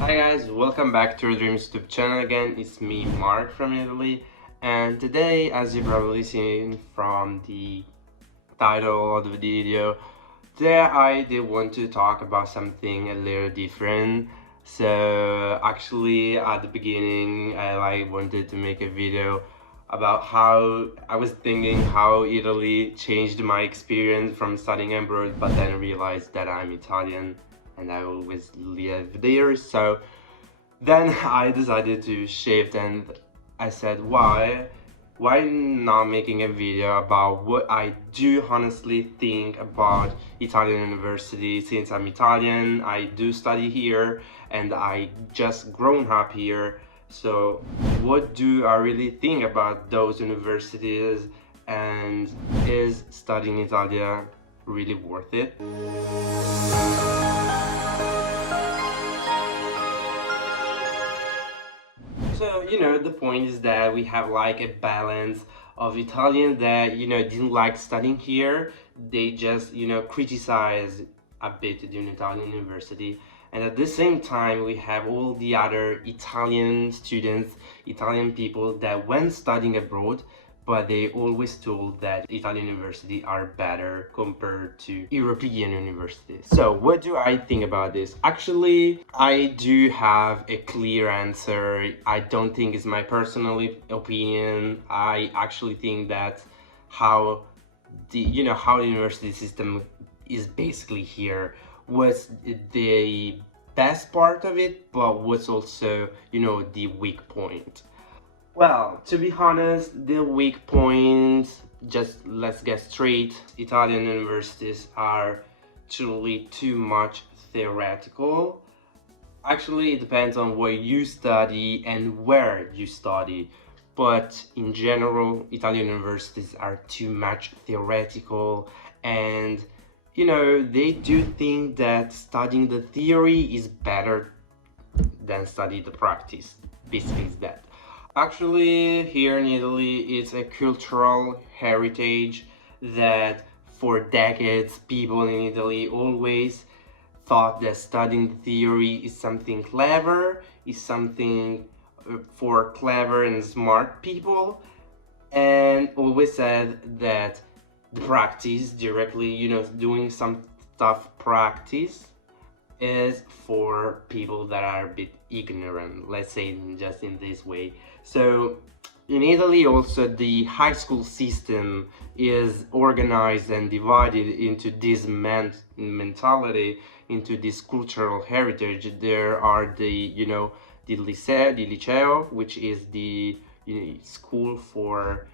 Hi guys, welcome back to Eurodreams YouTube channel again. It's me, Mark from Italy, and today, as you've probably seen from the title of the video, today I did want to talk about something a little different. So actually, at the beginning, I wanted to make a video about how I was thinking how Italy changed my experience from studying abroad, but then realized that I'm Italian and I always live there. So then I decided to shift and I said, why not making a video about what I do honestly think about Italian university. Since I'm Italian, I do study here and I just grown up here. So what do I really think about those universities, and is studying Italia really worth it? So, the point is that we have like a balance of Italians that, didn't like studying here. They just, criticize a bit the Italian university. And at the same time, we have all the other Italian students, Italian people that went studying abroad, but they always told that Italian universities are better compared to European universities. So what do I think about this? Actually, I do have a clear answer. I don't think it's my personal opinion. I actually think that how how the university system is basically here was the best part of it, but was also, the weak point. Well, to be honest, the weak points, just let's get straight, Italian universities are truly too much theoretical. Actually, it depends on what you study and where you study. But in general, Italian universities are too much theoretical, and they do think that studying the theory is better than study the practice. Basically, it's that. Actually, here in Italy, it's a cultural heritage that for decades people in Italy always thought that studying theory is something clever, is something for clever and smart people, and always said that the practice directly, doing some tough practice is for people that are a bit ignorant, let's say just in this way. So in Italy also the high school system is organized and divided into this mentality, into this cultural heritage. There are the liceo, which is the school for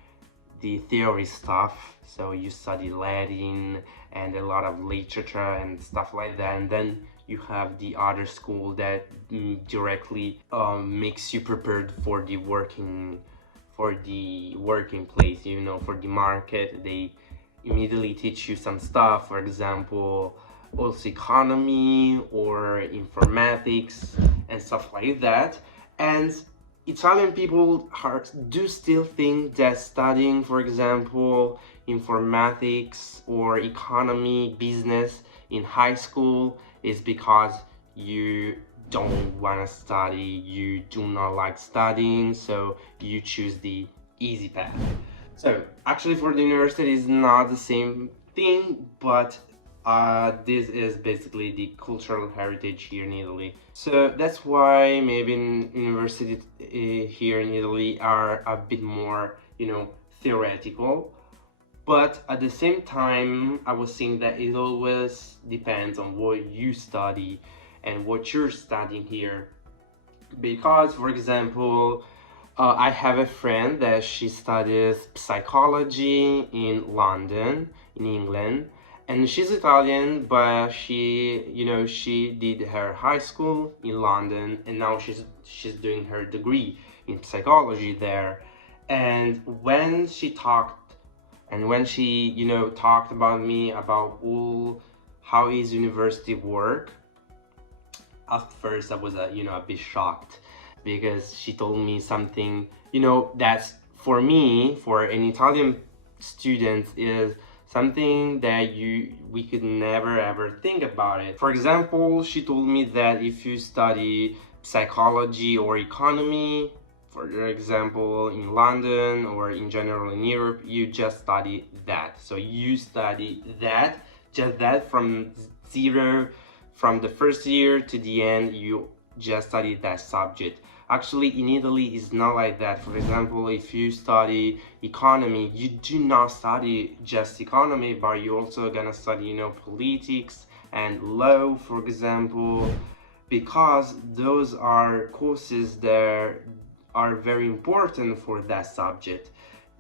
the theory stuff, so you study Latin and a lot of literature and stuff like that, and then you have the other school that directly makes you prepared for the working place, for the market. They immediately teach you some stuff, for example, also economy or informatics and stuff like that. And Italian people do still think that studying, for example, informatics or economy, business in high school is because you don't want to study, you do not like studying, so you choose the easy path. So actually for the university is not the same thing, but this is basically the cultural heritage here in Italy. So that's why maybe universities here in Italy are a bit more, theoretical. But at the same time, I was saying that it always depends on what you study and what you're studying here. Because, for example, I have a friend that she studies psychology in London, in England, and she's Italian, but she did her high school in London, and now she's doing her degree in psychology there. And when she talked, talked about me about all how is university work, at first I was a bit shocked, because she told me something that's for me, for an Italian student, is something that we could never ever think about it. For example, she told me that if you study psychology or economy, for example, in London or in general in Europe, you just study that. So you study that, just that from zero, from the first year to the end, you just study that subject. Actually, in Italy, it's not like that. For example, if you study economy, you do not study just economy, but you're also gonna study, politics and law, for example, because those are courses that are very important for that subject.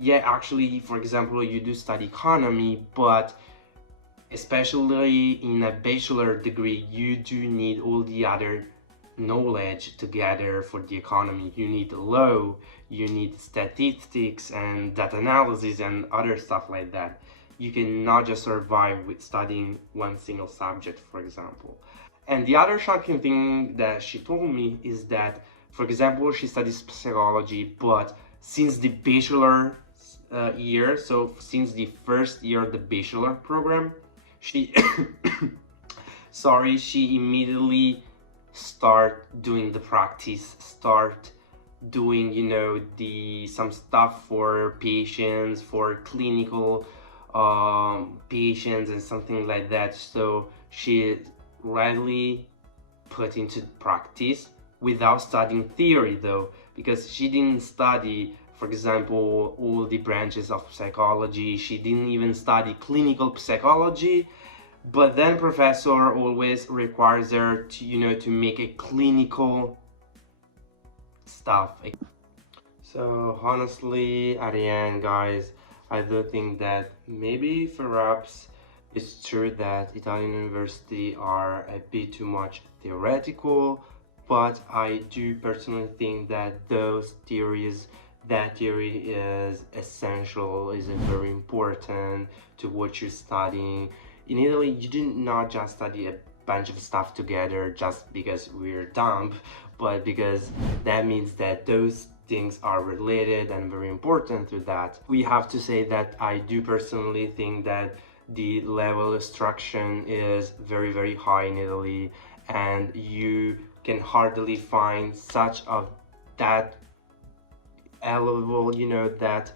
Yeah, actually, for example, you do study economy, but especially in a bachelor degree, you do need all the other knowledge together for the economy. You need law, you need statistics and data analysis and other stuff like that. You cannot just survive with studying one single subject, for example. And the other shocking thing that she told me is that, for example, she studies psychology, but since the bachelor year, so since the first year of the bachelor program, she she immediately start doing the practice, start doing some stuff for patients, for clinical patients and something like that. So she readily put into practice without studying theory though, because she didn't study, for example, all the branches of psychology. She didn't even study clinical psychology, but then professor always requires her to to make a clinical stuff. So honestly, at the end, guys, I do think that maybe perhaps it's true that Italian universities are a bit too much theoretical, but I do personally think that that theory is essential, is very important to what you're studying. In Italy, you do not just study a bunch of stuff together just because we're dumb, but because that means that those things are related and very important to that. We have to say that I do personally think that the level of instruction is very, very high in Italy, and you can hardly find such of that level, that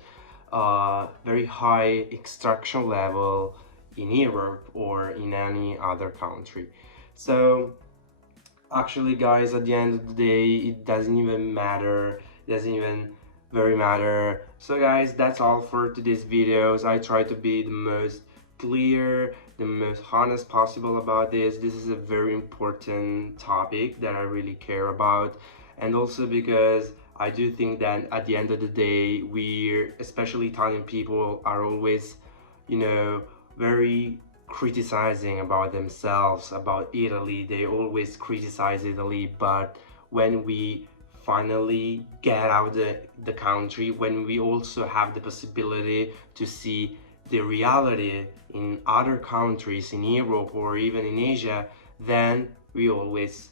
very high extraction level in Europe or in any other country. So actually, guys, at the end of the day, it doesn't even matter. It doesn't even very matter. So guys, that's all for today's videos. I try to be the most clear, the most honest possible about this. This is a very important topic that I really care about, and also because I do think that at the end of the day, especially Italian people, are always, very criticizing about themselves, about Italy. They always criticize Italy, but when we finally get out the country, when we also have the possibility to see the reality in other countries in Europe or even in Asia, then we always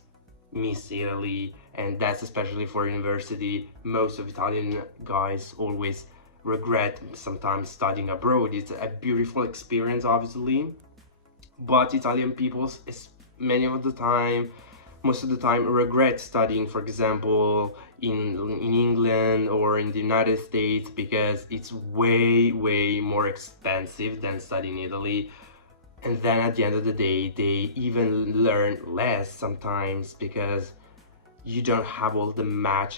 miss Italy. And that's especially for university. Most of Italian guys always regret sometimes studying abroad. It's a beautiful experience, obviously, but Italian people most of the time regret studying, for example, in England or in the United States, because it's way more expensive than studying in Italy. And then at the end of the day, they even learn less sometimes because you don't have all the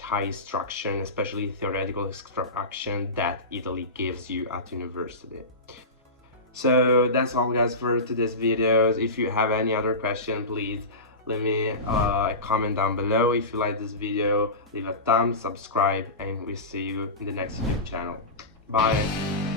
high instruction, especially theoretical instruction, that Italy gives you at university. So that's all, guys, for today's videos. If you have any other question, please leave me a comment down below. If you like this video, leave a thumb, subscribe, and we'll see you in the next YouTube channel. Bye.